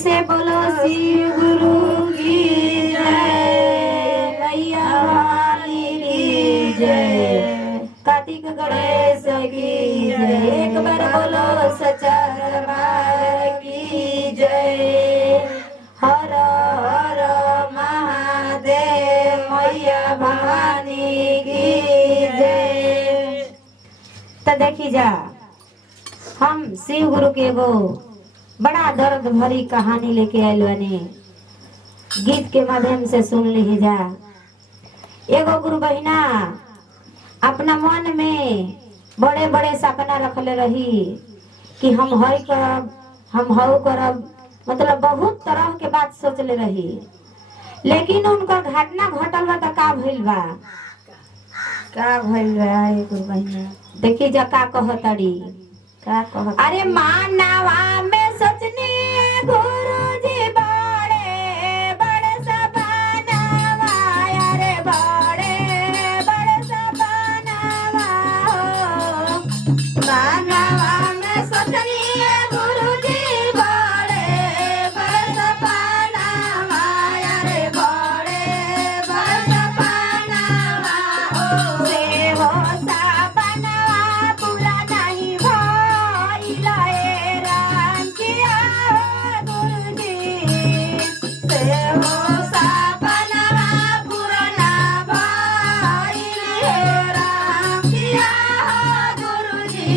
से बोलो शिव गुरु की जय, मैया भवानी की जय, कार्तिक गणेश की जय। एक बार बोलो सच्चा दरबार की जय। हर हर महादेव, मैया भवानी की जय। तो देखी जा, हम शिव गुरु के एगो बड़ा दर्द भरी कहानी लेके आयल बनी, गीत के माध्यम से सुन ली जा। एगो गुरु बहिना अपना मन में बड़े बड़े सपना रखले रही कि हम हई करब, हम हऊ करब, मतलब बहुत तरह के बात सोचले रही। लेकिन उनका घटना घटल बा त का भइल बा, का भइल बा एगो बहिना देखी जा का कहतड़ी, का कह। अरे मानवा में सोचनी गुरुजी बड़े बड़े सपनावा, अरे बड़े बड़े सपनावा हो। मानवा में सोचनी गुरुजी बड़े बड़े सपनावा, अरे बड़े बड़े सपनावा हो। से हो सपनावा पूरा नहीं भइल ए राम किया गुरुजी। से हो सपनावा पूरा ना भइल ए राम किया गुरुजी।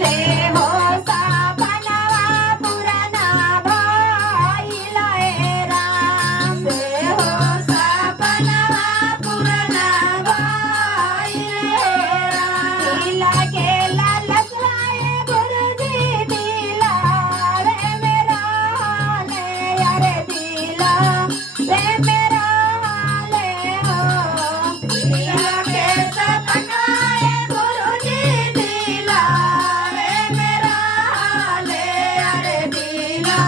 से हो सपनावा पूरा ना भइल ए राम। से हो सपनावा पूरा ना भइल ए राम। दिला के लालचवाए गुरुजी, दिला रे मेरा हाले, अरे दिला रे मेरा हाले हो। दिला के सपनाए गुरुजी, दिला रे मेरा हाले, अरे दिला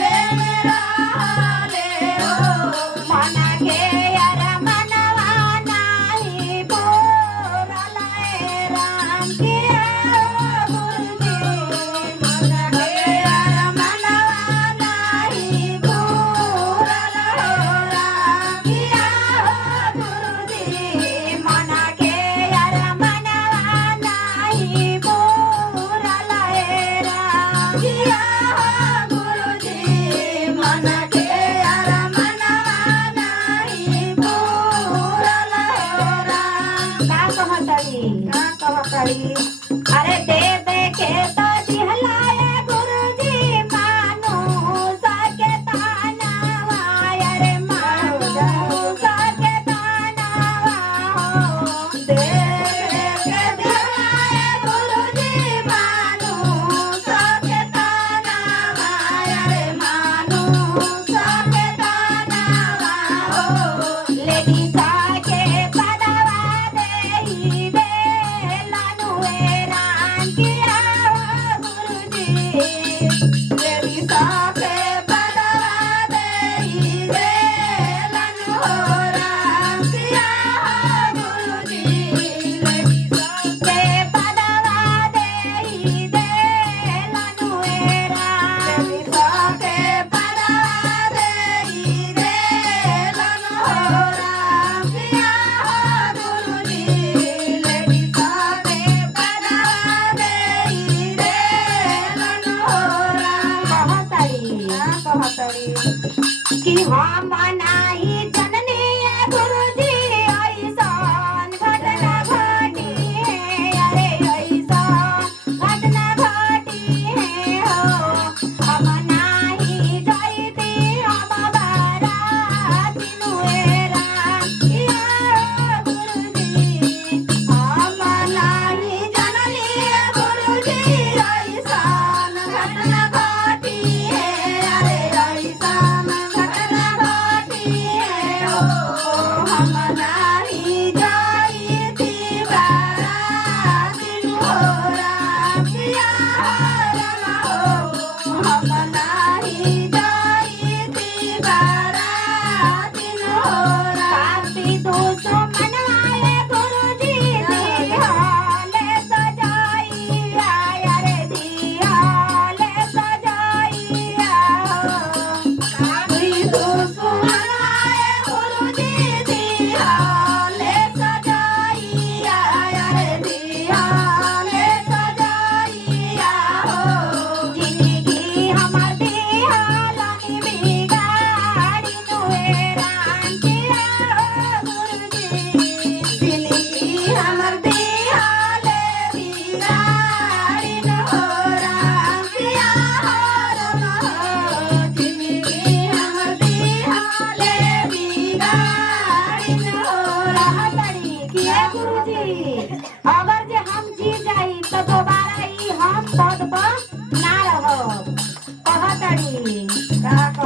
रे मेरा हाले हो। मना के यार मनवा नाही पूरल ए राम किया गुरुजी। मना के यार मनवा नाही पूरल हो राम किया गुरुजी। मना के यार मनवा नाही पूरल ए राम किया गुरुजी। मना के यार मनवा नाही पूरल हो राम। का कहतड़ी, अरे देवे के तो दिहलाए गुरुजी मानुष के तानावा, अरे मानुष के तानावा हो। देवे के दिहलाए गुरुजी मानुष के तानावा, अरे मानुष के तानावा हो। लेडीसा के पदवा देई देलानु ए राम किया गुरुजी। लेडीसा के पदवा देई देलानु हो राम किया गुरुजी। लेडीसा के पदवा देई देलानु ए राम। लेडीसा के पदवा देई देलानु हो राम किया गुरुजी। लेडीसा के पदवा देई देलानु हो राम। कहतड़ी कि हम नाही जननी ए गुरुजी ऐसन घटना घटी है, अरे ऐसन घटना घटी है हो। हम नाही जइती हम बारातिनु ए राम किया गुरुजी। हम नाही जननी ए गुरुजी ऐसन घटना घटी है, अरे ऐसन घटना घटी ठाक